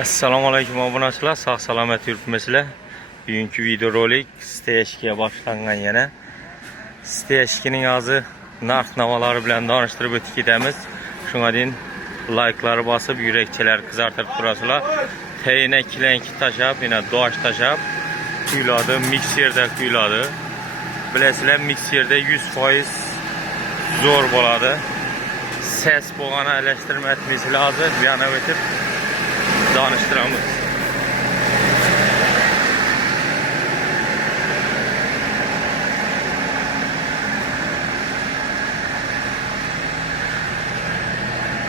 Assalomu alaykum obunachilar, sog' salomat yuribmisizlar. Bugungi videorolik Steshkiga boshlangan yana. Steshkining hozir narx-navolari bilan tanishtirib o'tib ketamiz. Shunga deyin like'larni bosib, yurakchalar qizartirib turasizlar. Teyine kilenki tashab, yana dosh tashab kuyladi, mikserda kuyladi. Bilasizlar, mikserda 100% zo'r bo'ladi. Ses bo'lgani alashtirma etmesi lazım. Bir yana o'tib danıştıramız.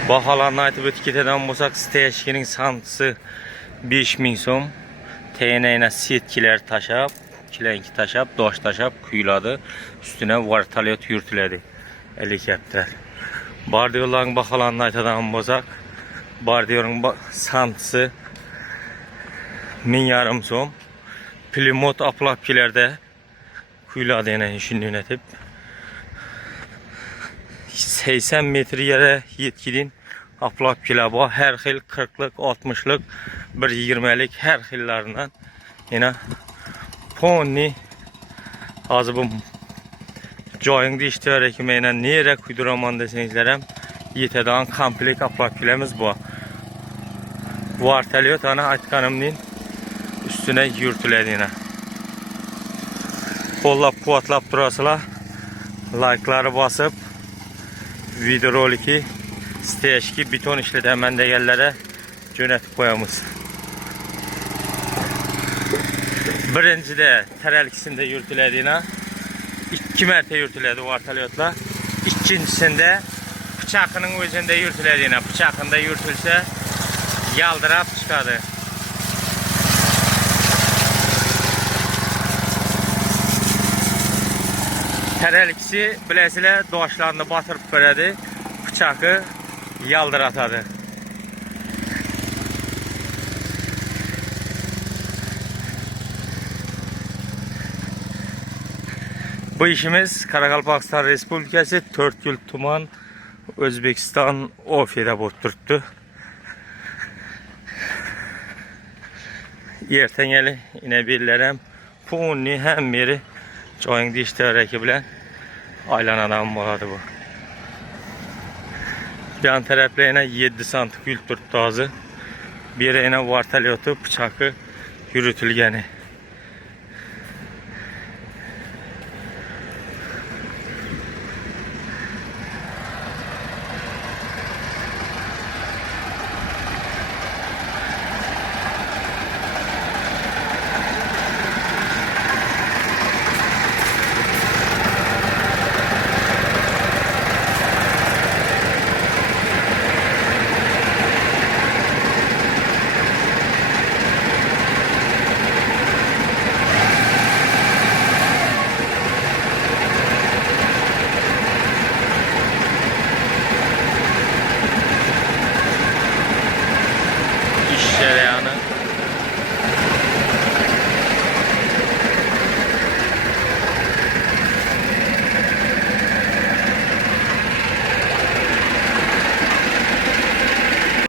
Bahalarını aytıp ötüp keteden bolsak, Steshkining santısı 5000 so'm. TN'ne setkiler taşap, kilenki taşap, doş taşap kuyuladı. Üstüne vertolyot yürütüledi. Helikopter. Bardiyolların bahalarını aytıdan bolsak, Bardiyonun santısı 1000 so'm. Plymouth aplapkilerde kuyuladı yine işini etip 80 metre yere yetkidin aplapkiler bu. Her xil 40'lık, 60'lık, 120'lik her xillerinden yine ponni azı bu joyingda iştirak etmeyene nere kuyduraman desenizlerim yeteden komplek aplapkilerimiz bu. Vertolyot ana aytganımning üstüne yürütüledi yine. Qo'llab quvvatlab turasizlar. Like'ları basıp videoroliki Steshki beton ishlataman deganlarga jo'natib qo'yamiz. Birinchida taralkisinde yürütüledi yine. 2 marta yürütüledi vertolyotlar. İkincisinde bıçakının özünde yürütüledi yine. Bıçakında yürütülse yaldırap çıkadı. Terelkisi bilesile doğaçlarını batırıp verdi. Bıçakı yaldıratadı. Bu işimiz Qaraqalpaqiston Respublikası Törtgül tuman Özbekistan Ofiyada bo'p Ertengeli yine birlerim pulni hem biri joyingda ishtiraki bilan aylanadan bo'ladi bu. Yan taraflarına 7 santim gül turibdi hozir. Biri yana vertolyotu bıçakı yürütülgeni.